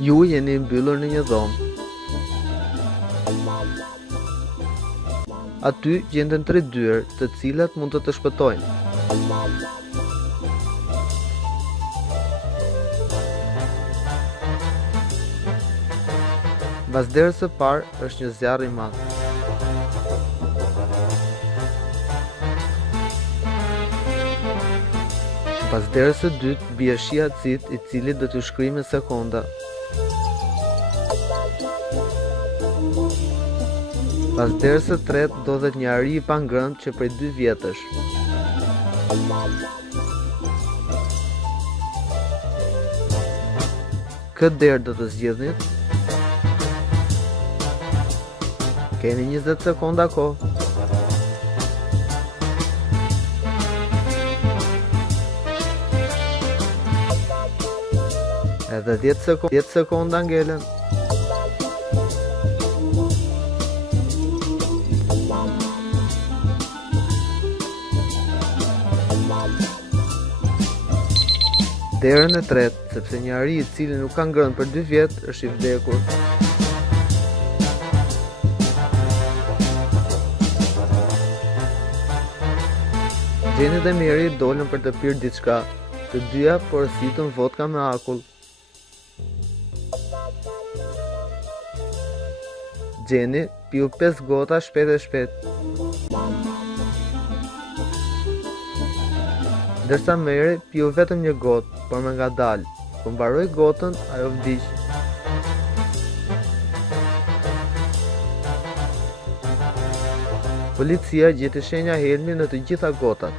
Ju jeni mbyllur në një dhomë. Aty gjenden 3 dyer, të cilat mund të shpëtojnë. Mbas derës së parë është një zjarr i madh. Pas derës së dytë bie shi acid, i cili do t'ju shkrijë me sekonda. Pas derës së tretë ndodhet një ari i pangrënë që prej 2 vjetësh. Këtë derë do të zgjidhnit. Keni 20 sekonda kohë. Edhe 10 sekonda ngelen. Derën e tretë, sepse një ari i cili nuk ka ngrënë për 2 vjet është i vdekur. Xheni dhe Meri dolën për të pirë diçka. Të dyja porositën vodka me akull. Xheni piu 5 gota shpejt e shpejt. Ndërsa Meri piu vetëm një gotë, por me ngadalë. Kur mbaroi gotën, ajo vdiq. Policia gjeti shenja helmi në të gjitha gotat.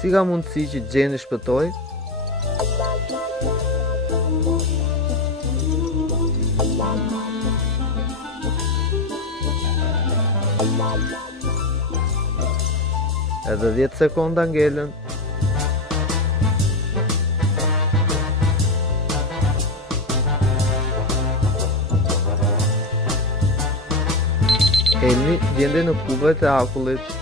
Si ka mundësi që Xheni shpetoi? Edhe 10 sekonda ngelen. Helmi gjende në kuvet e akullit.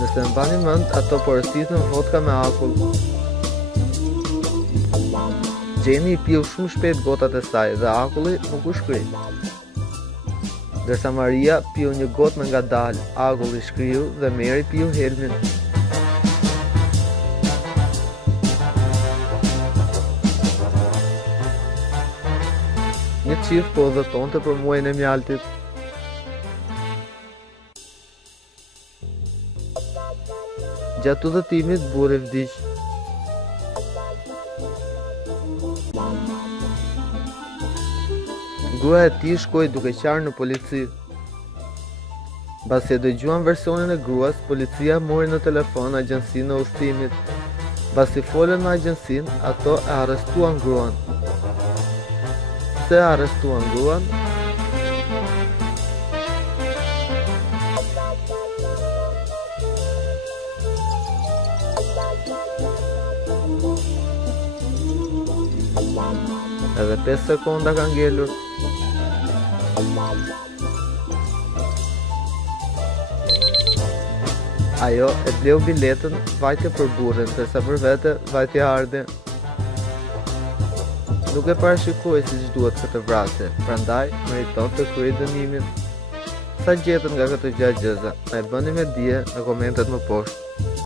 Nëse mbani mend, ato porositën vodka me akull. Xheni i piu shumë shpejt gotat e saj dhe akulli nuk u shkri. Ndërsa Maria piu një gotë me ngadalë, akulli shkriu dhe Meri piu helmin. Një çift po udhëtonte për muajin e mjaltit. Gjatë udhëtimit burri vdiq. Gruaja e tij shkoi duke qarë në polici. Mbasi e dëgjuan versionin e gruas, policia mori në telefon agjencinë e udhëtimit. Mbasi folën me agjencinë, ato e arrestuan gruan. Pse arrestuan gruan? Edhe 5 sekonda ka ngelur. Ajo e bleu biletën vajtje për burrin, ndërsa për vete vajtje ardhi. Nuk e parashikoi siç duhet këtë vrasje, prandaj meriton të kryej dënimin. Sa gjetën nga këtë Gjeagjeza, na e bëni me dije në komentet më poshtë.